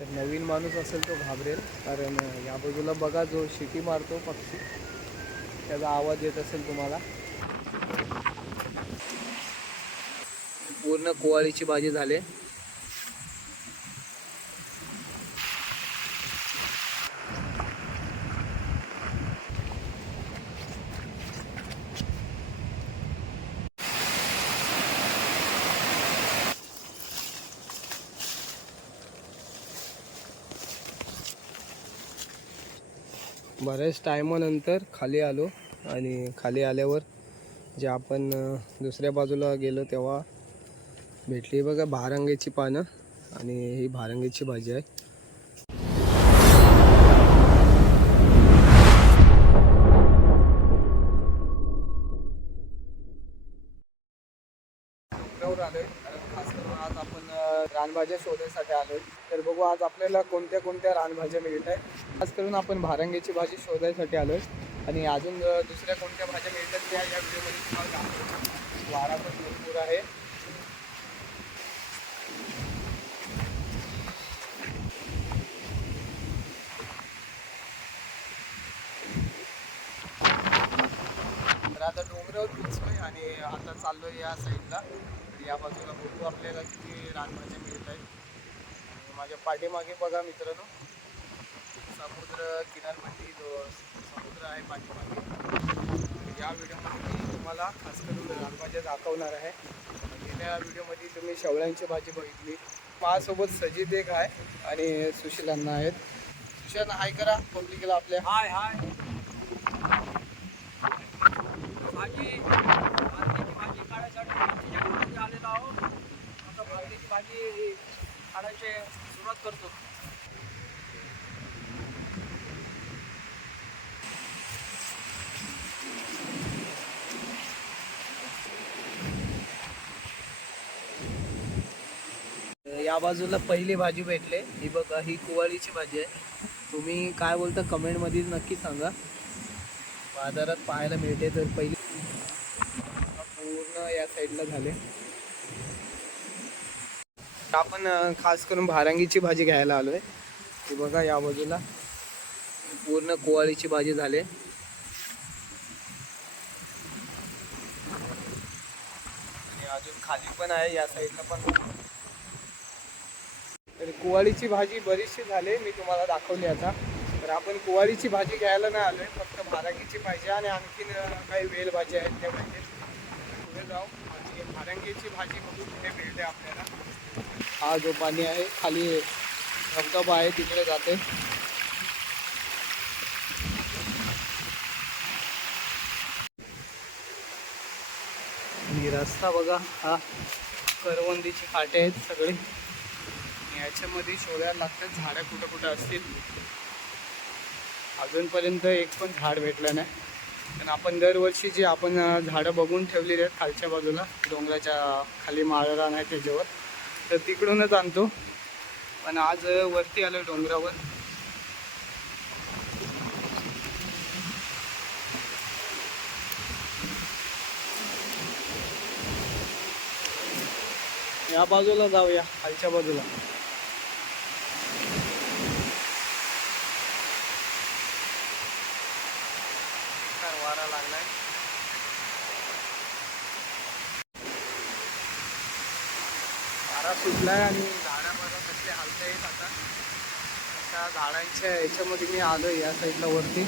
तर नवीन माणूस असेल तो घाबरेल, कारण या बाजूला बघा जो शिटी मारतो पक्षी, त्याचा आवाज येत असेल तुम्हाला. पूर्ण कोवाळीची भाजी झाली. बऱ्याच टायमानंतर खाली आलो आणि खाली आल्यावर जे आपण दुसऱ्या बाजूला गेलो तेव्हा भेटली बघा भारंगेची पानं, आणि ही भारंगेची भाजी आहे. आलोय कारण खास करून आज आपण रानभाज्या शोधायसाठी आलोय. तर बघू आज आपल्याला कोणत्या कोणत्या रानभाज्या मिळत आहेत. खास करून आपण भारंगेची भाजी शोधायसाठी आलोय आणि अजून दुसऱ्या कोणत्या भाज्या मिळतात त्या या व्हिडिओमध्ये तुम्हाला दाखवतो. वारा पण भरपूर आहे. तर आता डोंगरावर पोहोचलोय आणि आता चाललोय या साईडला. तर या बाजूला बघू आपल्याला किती रानभाज्या मिळत आहेत. आणि माझ्या पाठीमागे बघा मित्रांनो, समुद्र किनारपट्टी जो समुद्र आहे पाठीमागे. या व्हिडिओमध्ये मी तुम्हाला खास करून रानभाज्या दाखवणार आहे. गेल्या व्हिडिओमध्ये तुम्ही शेवळ्यांची भाजी बघितली. माझ्यासोबत सजित एक आहे आणि सुशील अण्णा आहेत. सुशील हाय करा पब्लिकला आपल्या. हाय हाय. भाजी भाजी काढायसाठी आलेलो आहोत. आता भाजीची भाजी काढायची सुरुवात करतो. या बाजूला पहिली भाजी भेटले. ही बघा, ही कुवाळीची भाजी आहे. तुम्ही काय बोलता कमेंटमध्ये नक्की सांगा. बाजारात पाहायला मिळते. तर पहिली पूर्ण या साईडला झाले. आपण खास करून भारंगीची भाजी घ्यायला आलोय. ती बघा या बाजूला पूर्ण कुवाळीची भाजी झाली. आणि अजून खाली पण आहे या साईडला पण. तर कुवाळीची भाजी बरीचशी झाली, मी तुम्हाला दाखवली आता. तर आपण कुवाळीची भाजी घ्यायला नाही आलोय, फक्त भारंगीची पाहिजे आणि आणखीन काही वेल भाजी आहेत त्या पाहिजे. पुढे जाऊ आणि भारंगीची भाजी बघू कुठे मिळते आपल्याला. हा जो पाणी आहे खाली धबधबा आहे तिकडे जाते. आणि रस्ता बघा, हा करवंदीची काटे आहेत सगळे. याच्यामध्ये शोधायला लागतात झाडं कुठं कुठं असतील. अजूनपर्यंत एक पण झाड भेटलं नाही. पण आपण दरवर्षी जी आपण झाडं बघून ठेवलेली आहेत खालच्या बाजूला डोंगराच्या खाली माळरान आहे त्याच्यावर, तर तिकडूनच आणतो. पण आज वरती आलो डोंगरावर. या बाजूला जाऊया, खालच्या बाजूला. वारा लागलाय. वारा सुटलाय आणि झाडा बघा कसले हालता येत. आता त्या झाडांच्या ह्याच्यामध्ये मी आलोय या साईडला वरती.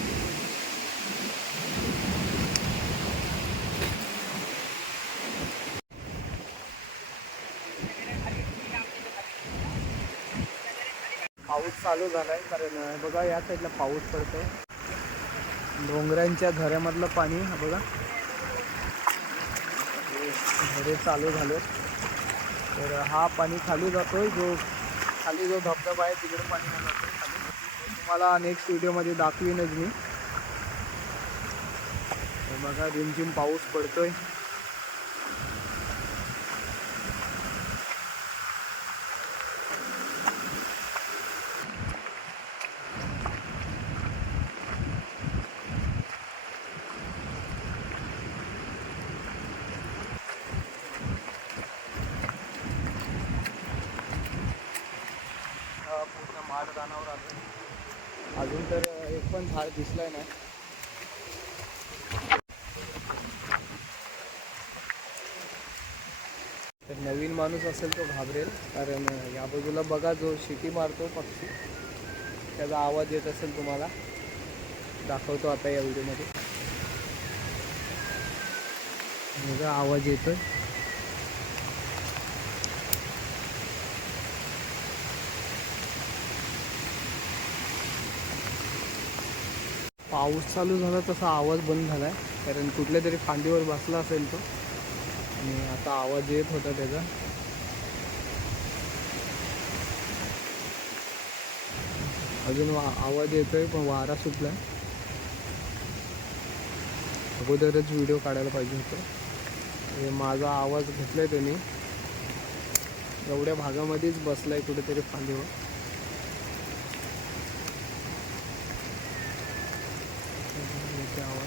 पाऊस चालू झालाय कारण बघा या साईडला पाऊस पडतोय. डोंगरांच्या झऱ्यामधलं पाणी बघा, झरे चालू झाले. तर हा पाणी खाली जातोय, जो खाली जो धबधबा आहे तिकडे पाणी जातोय खाली. तुम्हाला नेक्स्ट व्हिडिओमध्ये दाखवीनच मी. बघा रिमझिम पाऊस पडतोय. पूर्ण रानावर आलो. अजून तर एक पण झाड दिसलाय नाही. तर नवीन माणूस असेल तो घाबरेल, कारण या बाजूला बघा जो शिटी मारतो पक्षी, त्याचा आवाज येत असेल तुम्हाला. दाखवतो आता या व्हिडिओमध्ये. बघा आवाज येतोय. पाऊस चालू झाला तसा आवाज बंद झालाय, कारण कुठल्या तरी फांदीवर बसला असेल तो आणि आता आवाज येत होता त्याचा. अजून आवाज येतोय पण वारा सुटलाय. अगोदरच व्हिडिओ काढायला पाहिजे होतं. माझा आवाज घेतलाय त्यांनी. एवढ्या भागामध्येच बसलाय कुठेतरी फांदीवर. आवाज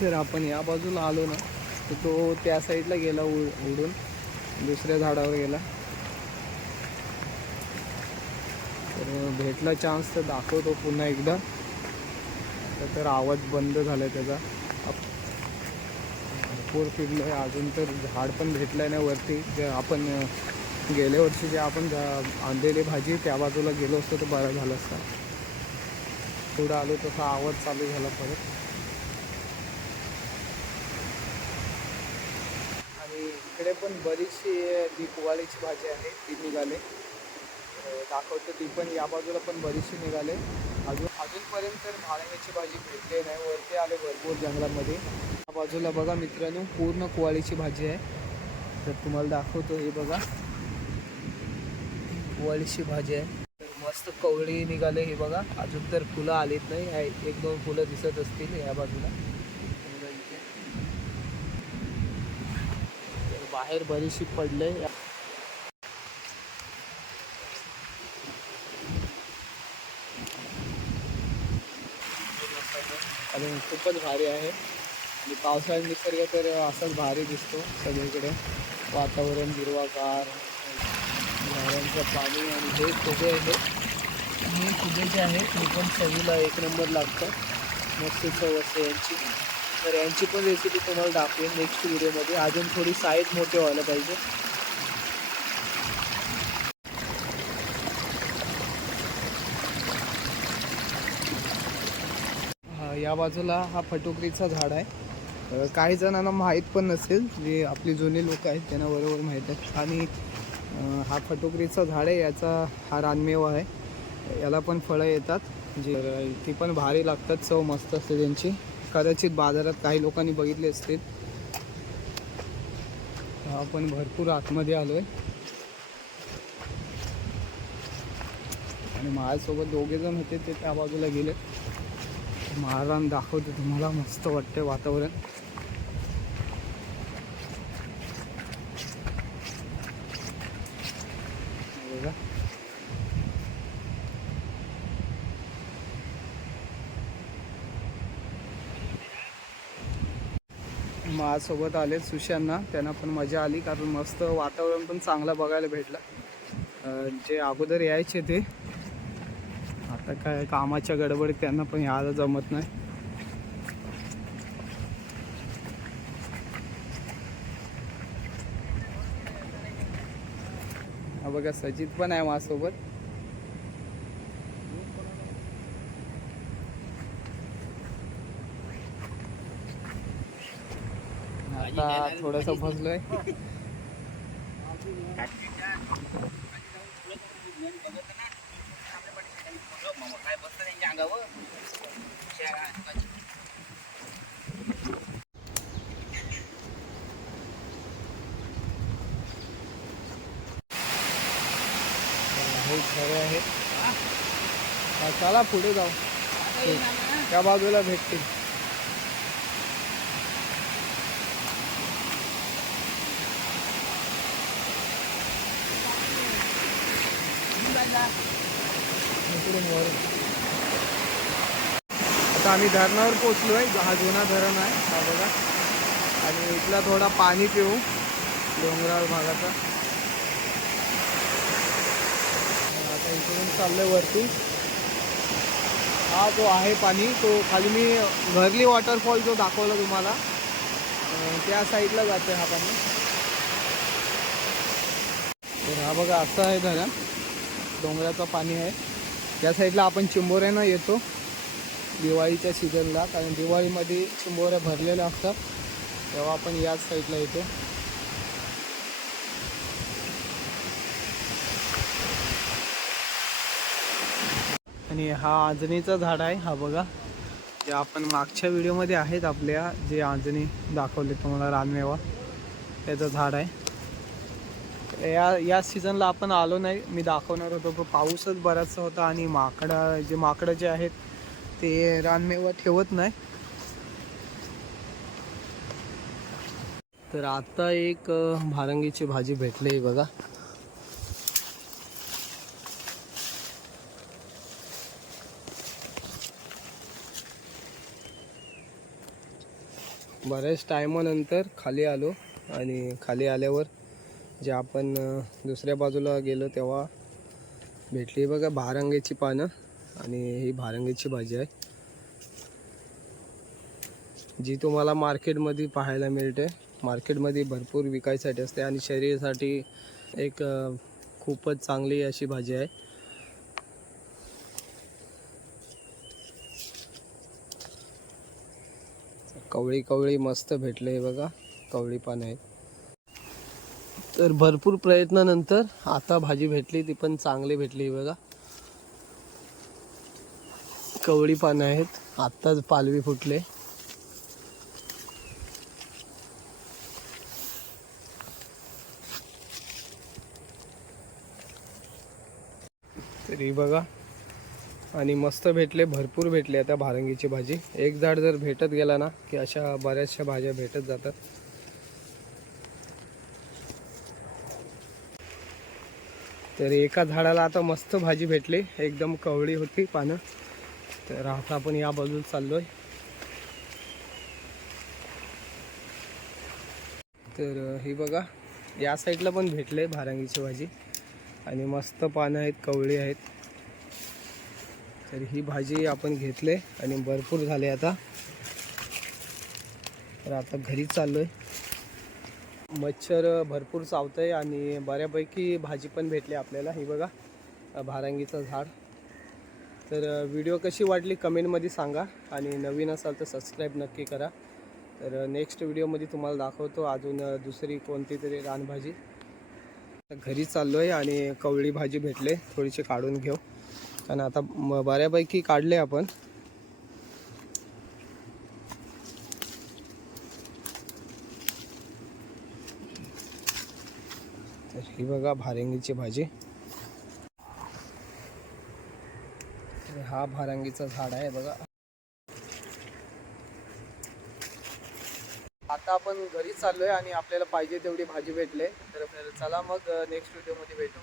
तर आपण या बाजूला आलो ना, तर तो त्या साईडला गेला उडून दुसऱ्या झाडावर गेला. तर भेटला चान्स तर दाखवतो पुन्हा एकदा. तर आवाज बंद झालाय त्याचा. भरपूर फिरलं आहे, अजून तर झाड पण भेटलं नाही वरती. जे आपण गेल्या वर्षी जे आपण आणलेली भाजी त्या बाजूला गेलो असतो तर बरं झालं असतं. पुढं आलो तसा आवाज चालू झाला परत. आणि इकडे पण बरीचशी जी कुवाळीची भाजी आहे ती निघाले. दाखवतो ती पण. या बाजूला पण बरीचशी निघाले. अजूनपर्यंत तर भाड्याची भाजी भेटली नाही. वरती आले भरपूर जंगलामध्ये. या बाजूला बघा मित्रांनो, पूर्ण कुवाळीची भाजी आहे. तर तुम्हाला दाखवतो. हे बघा कुवाळीची भाजी आहे. तर मस्त कवळी निघाले. हे बघा अजून तर फुलं आलीत नाही. एक दोन फुलं दिसत असतील या बाजूला. तर बाहेर बरीचशी पडले. आणि खूपच भारी आहे. आणि पावसाळ्यात निसर्ग तर असाच भारी दिसतो सगळीकडे. वातावरण हिरवागार, झाडांचं पाणी. आणि हे खुबे आहे. हे खुबे जे आहेत हे पण चवीला एक नंबर लागतं. मस्त चव असते यांची. तर यांची पण रेसिपी तुम्हाला दाखवेन नेक्स्ट व्हिडिओमध्ये. अजून थोडी साईज मोठी व्हायला पाहिजे. या बाजूला हा फटोकरीचा झाड आहे. काही जणांना माहीत पण नसेल, जे आपली जुनी लोक आहेत त्यांना बरोबर माहीत आहे. आणि हा फटोकरीचा झाड आहे. याचा हा रानमेवा आहे. याला पण फळं येतात, जे ती पण भारी लागतात. चव मस्त असते त्यांची. कदाचित बाजारात काही लोकांनी बघितले असतील. आपण भरपूर आतमध्ये आलो आहे. आणि माझ्यासोबत दोघेजण होते, ते त्या बाजूला गेले. महाराण दाखवते तुम्हाला. मस्त वाटते वातावरण. बघा माझ्यासोबत आले सुशांना. त्यांना पण मजा आली, कारण मस्त वातावरण पण चांगलं बघायला भेटलं. जे अगोदर यायचे ते आता काय कामाच्या गडबडीत त्यांना पण यायला जमत नाही. हा बघा सजित पण आहे माझ्यासोबत. आता थोडंसं फसलोय. हे खरे आहे. चला पुढे जाऊ. त्या बाजूला भेटतील. आता आम्ही धरणावर पोचलोय. हा जुना धरण आहे. हा बघा आणि इथला थोडा पाणी पिऊ डोंगराळ भागाचा. आता इकडून चाललोय वरती. हा जो आहे पाणी तो खाली मी घरली वॉटरफॉल जो दाखवला तुम्हाला त्या साईडला जातोय हा पाणी. तर हा बघा असं आहे धरण, डोंगराचं पाणी आहे. या साईडला आपण चिंबोऱ्यानं येतो दिवाळीच्या सीझनला, कारण दिवाळीमध्ये चिंबोऱ्या भरलेल्या असतात तेव्हा आपण याच साईडला येतो. आणि हा आंजणीचं झाड आहे. हा बघा जे आपण मागच्या व्हिडिओमध्ये आहेत आपल्या, जे आंजणी दाखवले तुम्हाला रानमेवा, त्याचं झाड आहे. या सीझनला आपण आलो नाही, मी दाखवणार होतो पण पाऊसच बराचसा होता आणि माकडं जे आहेत ते रानमेवा ठेवत नाही. तर आता एक भारंगीची भाजी भेटली बघा. बऱ्याच टायमानंतर खाली आलो आणि खाली आल्यावर जे आपण दुसऱ्या बाजूला गेलो तेव्हा भेटली बघा भारंगीची पानं. आणि ही भारंगीची भाजी आहे जी तुम्हाला मार्केटमध्ये पाहायला मिळते. मार्केटमध्ये भरपूर विकायसाठी असते आणि शरीरासाठी एक खूपच चांगली अशी भाजी आहे. कवळी कवळी मस्त भेटले बघा, कवळी पानं आहेत. तर भरपूर प्रयत्नानंतर आता भाजी भेटली, ती पण चांगली भेटली बघा. कवळी पानं आहेत, आत्ताच पालवी फुटले. तरी बघा आणि मस्त भेटले, भरपूर भेटले. आता भारंगीची भाजी एक झाड जर भेटत गेला ना की अशा बऱ्याचशा भाज्या भेटत जातात. तर एका झाडाला आता मस्त भाजी भेटली, एकदम कवळी होती पानं. तर आता आपण या बाजूला चाललोय. तर ही बघा या साईडला पण भेटले भारंगीची भाजी आणि मस्त पानं आहेत, कवळी आहेत. तर ही भाजी आपण घेतले आणि भरपूर झाले आता. तर आता घरी चाललोय. मच्छर भरपूर चावतंय आणि बऱ्यापैकी भाजी पण भेटली आपल्याला. ही बघा भारंगीचं झाड. तर व्हिडिओ कशी वाटली कमेंटमध्ये सांगा आणि नवीन असाल तर सबस्क्राईब नक्की करा. तर नेक्स्ट व्हिडिओमध्ये तुम्हाला दाखवतो अजून दुसरी कोणती तरी रानभाजी. घरी चाललो आहे आणि कवळी भाजी भेटले, थोडीशी काढून घेऊ कारण आता बऱ्यापैकी काढले आपण. तर ही बघा भारंगीची भाजी. हा भारंगीचं झाड आहे बघा. आता आपण घरी चाललोय आणि आपल्याला पाहिजे तेवढी भाजी भेटले. तर चला मग नेक्स्ट व्हिडिओमध्ये भेटू.